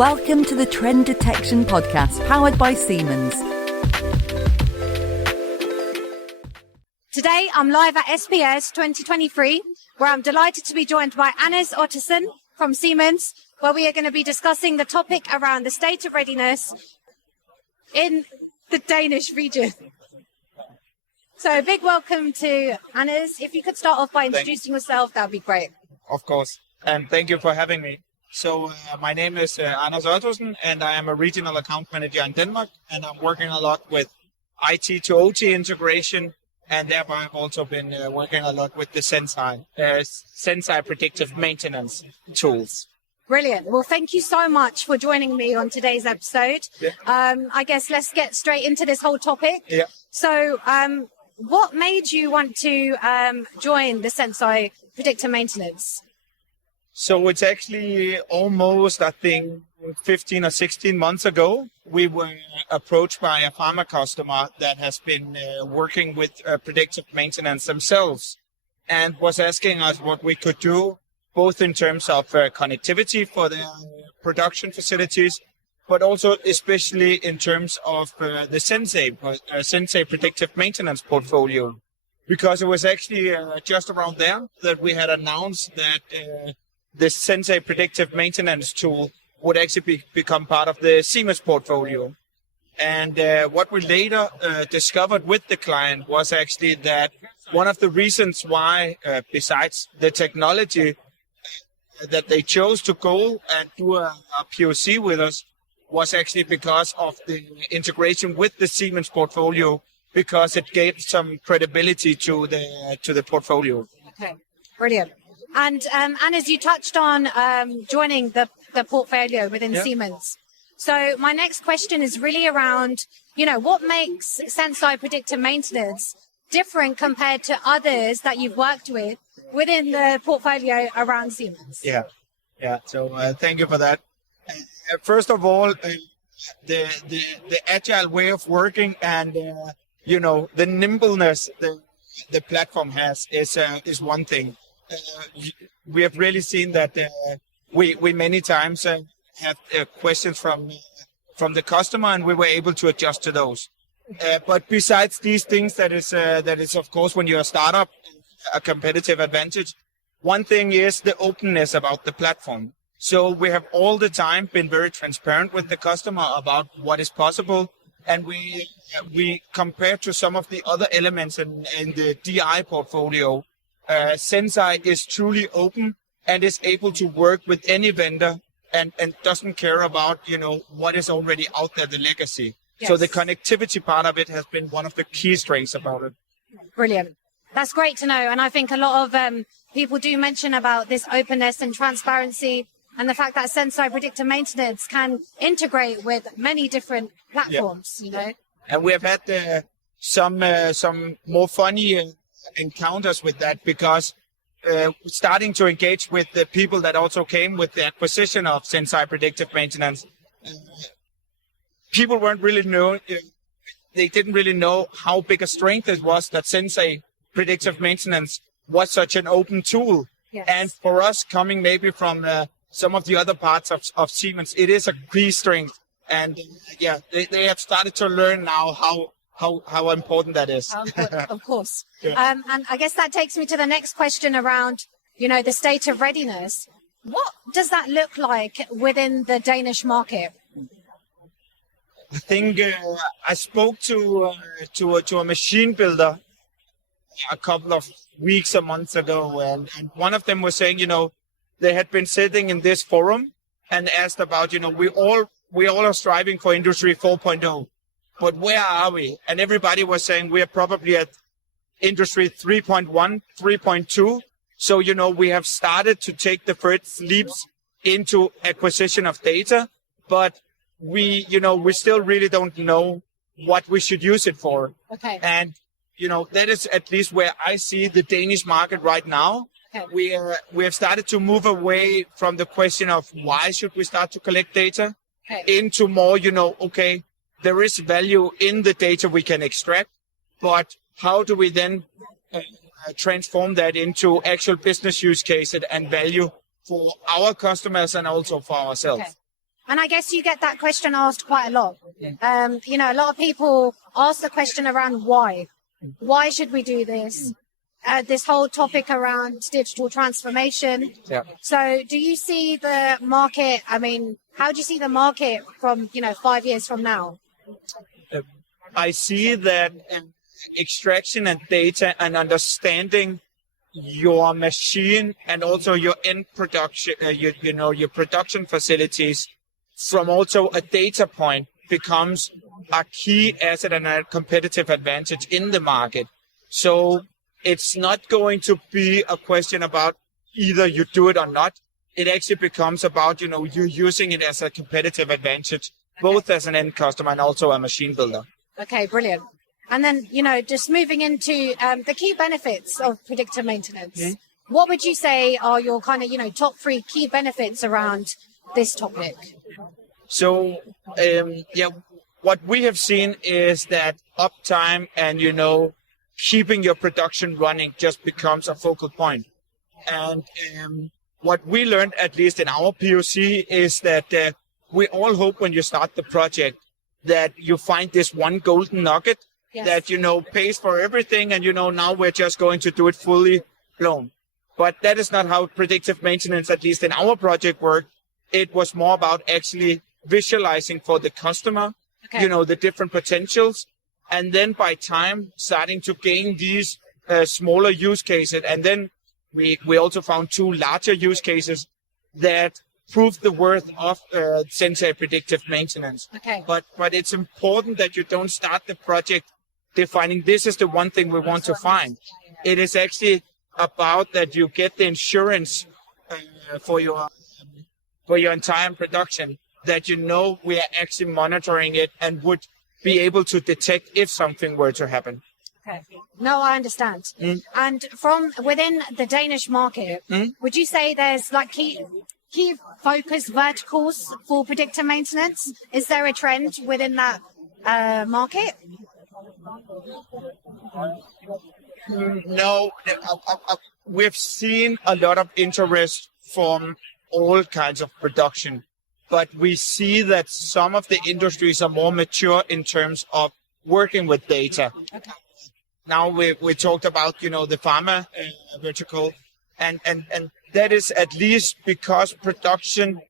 Welcome to the Trend Detection Podcast, powered by Siemens. Today, I'm live at SPS 2023, where I'm delighted to be joined by Anders Ottersen from Siemens, where we are going to be discussing the topic around the state of readiness in the Danish region. So a big welcome to Anders. If you could start off by introducing yourself, that would be great. Of course, and thank you for having me. So my name is Anders Ottersen, and I am a regional account manager in Denmark, and I'm working a lot with IT to OT integration, and thereby I've also been working a lot with the Senseye Predictive Maintenance tools. Brilliant. Well, thank you so much for joining me on today's episode. Yeah. I guess let's get straight into this whole topic. Yeah. So what made you want to join the Senseye Predictive Maintenance? So it's actually almost, I think, 15 or 16 months ago, we were approached by a pharma customer that has been working with predictive maintenance themselves and was asking us what we could do, both in terms of connectivity for their production facilities, but also especially in terms of the Senseye Predictive Maintenance portfolio. Because it was actually just around there that we had announced that this Senseye Predictive Maintenance tool would actually become part of the Siemens portfolio. And what we later discovered with the client was actually that one of the reasons why, besides the technology, that they chose to go and do a POC with us was actually because of the integration with the Siemens portfolio, because it gave some credibility to the portfolio. Okay, brilliant. And as you touched on joining the portfolio within Siemens. So my next question is really around, what makes Senseye Predictive Maintenance different compared to others that you've worked with within the portfolio around Siemens? Yeah. So thank you for that. First of all, the agile way of working and the nimbleness the platform has is one thing. We have really seen that we many times have questions from the customer, and we were able to adjust to those. But besides these things, that is of course when you're a startup, a competitive advantage. One thing is the openness about the platform. So we have all the time been very transparent with the customer about what is possible, and we compare to some of the other elements in the DI portfolio. Senseye is truly open and is able to work with any vendor and doesn't care about, what is already out there, the legacy. Yes. So the connectivity part of it has been one of the key strengths about it. Brilliant. That's great to know. And I think a lot of people do mention about this openness and transparency and the fact that Senseye Predictive Maintenance can integrate with many different platforms, And we have had some more funny encounters with that, because starting to engage with the people that also came with the acquisition of Senseye Predictive Maintenance, people weren't really they didn't really know how big a strength it was that Senseye Predictive Maintenance was such an open tool. Yes. And for us, coming maybe from some of the other parts of Siemens, it is a key strength. And they have started to learn now how important that is. Of course. Yeah. And I guess that takes me to the next question around, the state of readiness. What does that look like within the Danish market? I think I spoke to a machine builder a couple of weeks or months ago, and one of them was saying, they had been sitting in this forum and asked about, we all are striving for Industry 4.0. But where are we? And everybody was saying we are probably at Industry 3.1, 3.2. So, we have started to take the first leaps into acquisition of data, but we still really don't know what we should use it for. Okay. And, that is at least where I see the Danish market right now. Okay. We have started to move away from the question of why should we start to collect data into more, there is value in the data we can extract, but how do we then transform that into actual business use cases and value for our customers and also for ourselves? Okay. And I guess you get that question asked quite a lot. You know, a lot of people ask the question around why. Why should we do this? This whole topic around digital transformation. Yeah. So do you see the market, I mean, how do you see the market from, 5 years from now? I see that extraction and data and understanding your machine and also your end production, your production facilities from also a data point becomes a key asset and a competitive advantage in the market. So it's not going to be a question about either you do it or not. It actually becomes about, you using it as a competitive advantage, both as an end customer and also a machine builder. Okay, brilliant. And then, just moving into the key benefits of predictive maintenance. What would you say are your kind of, top 3 key benefits around this topic? So, what we have seen is that uptime and, keeping your production running just becomes a focal point. And what we learned, at least in our POC, is that we all hope when you start the project that you find this one golden nugget that, pays for everything. And, now we're just going to do it fully blown. But that is not how predictive maintenance, at least in our project, worked. It was more about actually visualizing for the customer, the different potentials. And then by time starting to gain these smaller use cases. And then we also found 2 larger use cases that prove the worth of Senseye Predictive Maintenance. Okay. But it's important that you don't start the project defining this is the one thing we want to find. It is actually about that you get the insurance for your entire production, that we are actually monitoring it and would be able to detect if something were to happen. Okay. No, I understand. And from within the Danish market, would you say there's like key focus verticals for predictive maintenance? Is there a trend within that market? No, we've seen a lot of interest from all kinds of production, but we see that some of the industries are more mature in terms of working with data. Okay. Now we talked about, the pharma vertical, and that is at least because production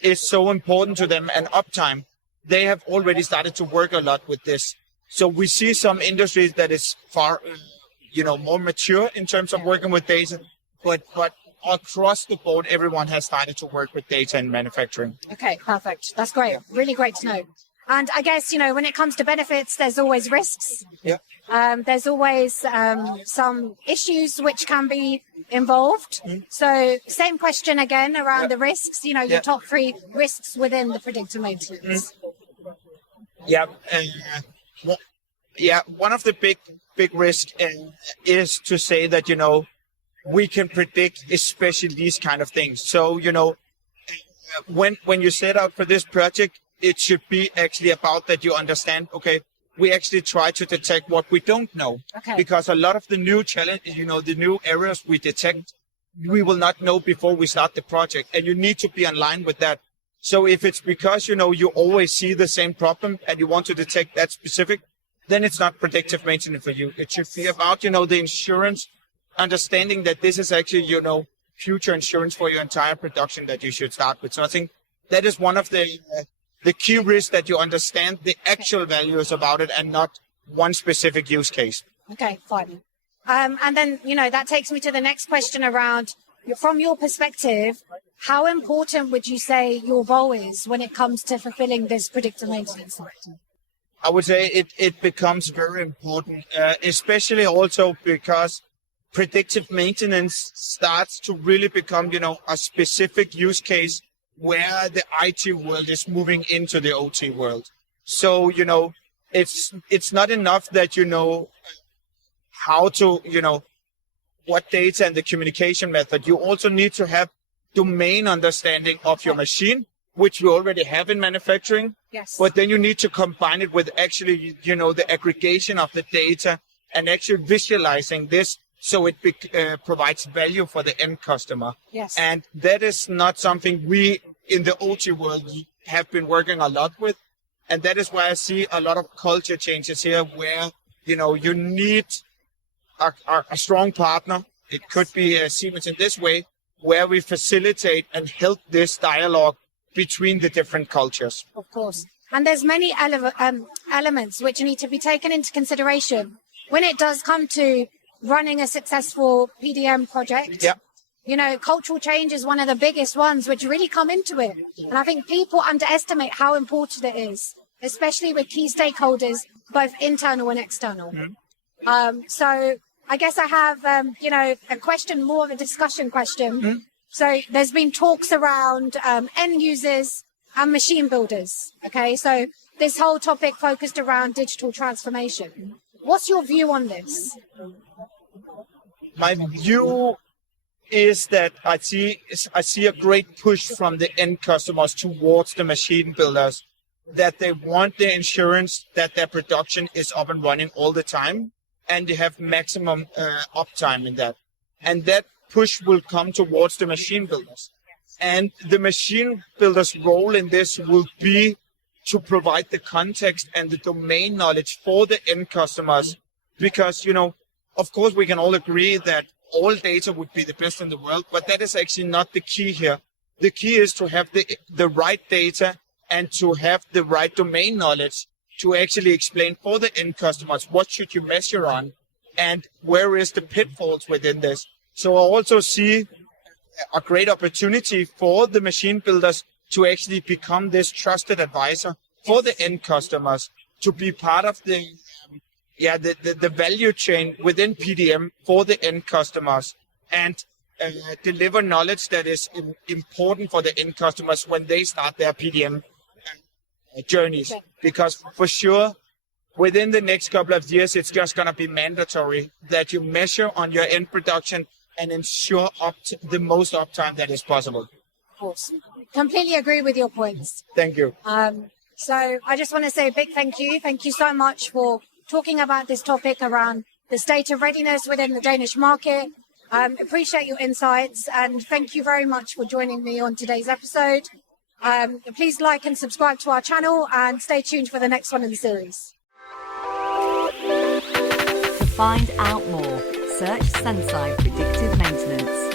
is so important to them and uptime. They have already started to work a lot with this. So we see some industries that is far, more mature in terms of working with data, but across the board, everyone has started to work with data in manufacturing. Okay, perfect. That's great. Really great to know. And I guess, when it comes to benefits, there's always risks. Yeah. There's always some issues which can be involved. So same question again around the risks, your top 3 risks within the predictive maintenance. Yeah. One of the big risks is to say that, we can predict especially these kind of things. So, when you set out for this project, it should be actually about that you understand, okay, we actually try to detect what we don't know. Okay. Because a lot of the new challenges, the new areas we detect, we will not know before we start the project. And you need to be in line with that. So if it's because, you always see the same problem and you want to detect that specific, then it's not predictive maintenance for you. It should be about, the insurance, understanding that this is actually, future insurance for your entire production that you should start with. So I think that is one of the key risks, that you understand the actual values about it and not one specific use case. Okay, fine. And then, that takes me to the next question around, from your perspective, how important would you say your role is when it comes to fulfilling this predictive maintenance? I would say it becomes very important, especially also because predictive maintenance starts to really become, a specific use case where the IT world is moving into the OT world. So, it's not enough that you know how to, what data and the communication method. You also need to have domain understanding of your machine, which we already have in manufacturing. Yes. But then you need to combine it with actually, the aggregation of the data and actually visualizing this so it provides value for the end customer. Yes. And that is not something we in the OT world have been working a lot with. And that is why I see a lot of culture changes here where, you need a strong partner. It could be Siemens in this way, where we facilitate and help this dialogue between the different cultures. Of course. And there's many elements which need to be taken into consideration when it does come to running a successful PDM project. Yeah. Cultural change is one of the biggest ones which really come into it. And I think people underestimate how important it is, especially with key stakeholders, both internal and external. Mm-hmm. So I guess I have, a question, more of a discussion question. Mm-hmm. So there's been talks around end users and machine builders. Okay, so this whole topic focused around digital transformation. What's your view on this? My view is that I see a great push from the end customers towards the machine builders, that they want the insurance that their production is up and running all the time, and they have maximum uptime in that. And that push will come towards the machine builders. And the machine builder's role in this will be to provide the context and the domain knowledge for the end customers. Because, of course, we can all agree that all data would be the best in the world, but that is actually not the key here. The key is to have the right data and to have the right domain knowledge to actually explain for the end customers what should you measure on and where is the pitfalls within this. So I also see a great opportunity for the machine builders to actually become this trusted advisor for the end customers, to be part of the value chain within PDM for the end customers, and deliver knowledge that is important for the end customers when they start their PDM journeys. Because for sure, within the next couple of years, it's just going to be mandatory that you measure on your end production and ensure the most uptime that is possible. Of course. Completely agree with your points. Thank you. So I just want to say a big thank you. Thank you so much for talking about this topic around the state of readiness within the Danish market. Appreciate your insights, and thank you very much for joining me on today's episode. Please like and subscribe to our channel and stay tuned for the next one in the series. To find out more, search Senseye Predictive Maintenance.